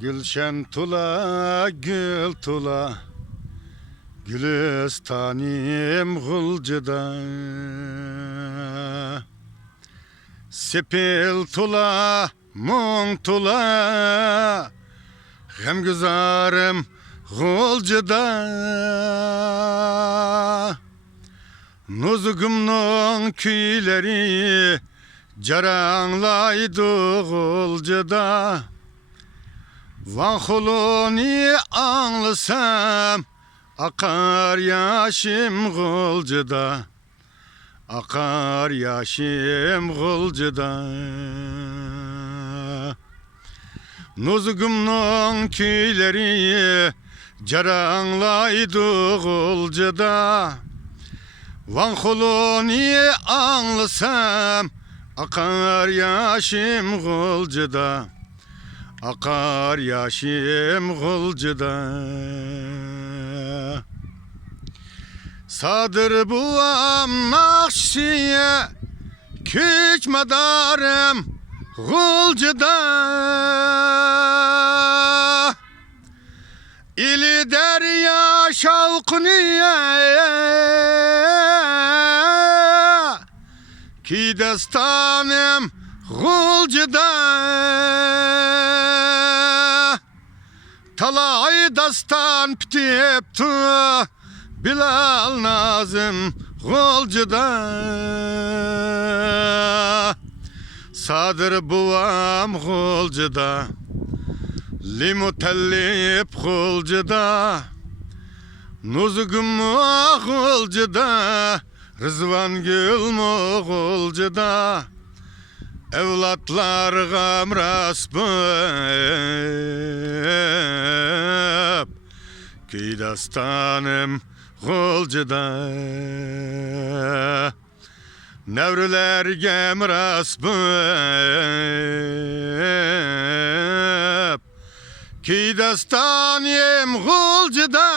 Gülşen tula, gül tula, Gülistanim gulcıda. Sepil tula, mung tula, Gemgüzarım gulcıda. Nuzugumnun küyleri Caranglaydı gulcıda. Van huluni anlasam Akar yaşım gulcıda. Akar yaşım gulcıda. Nuzugumnun küyleri Caranglaydı gulcıda. Van huluni anlasam Akar yaşım gulcıda. Akar yaşım gulcıda. Sadır buam nakşiye Küç madarım gulcıda. İli derya şavkuniye Ki destanım gulcıda. Talay dastan ptiptu Bilal Nazım gulcıda. Sadır buam gulcıda. Limutellip gulcıda. Nuzugum gulcıda. Rızvan gül gulcıda. Evlatlar gamras bıp Ki dastanım gulcıda. Nevrüler gemras bıp Ki dastanım gulcıda.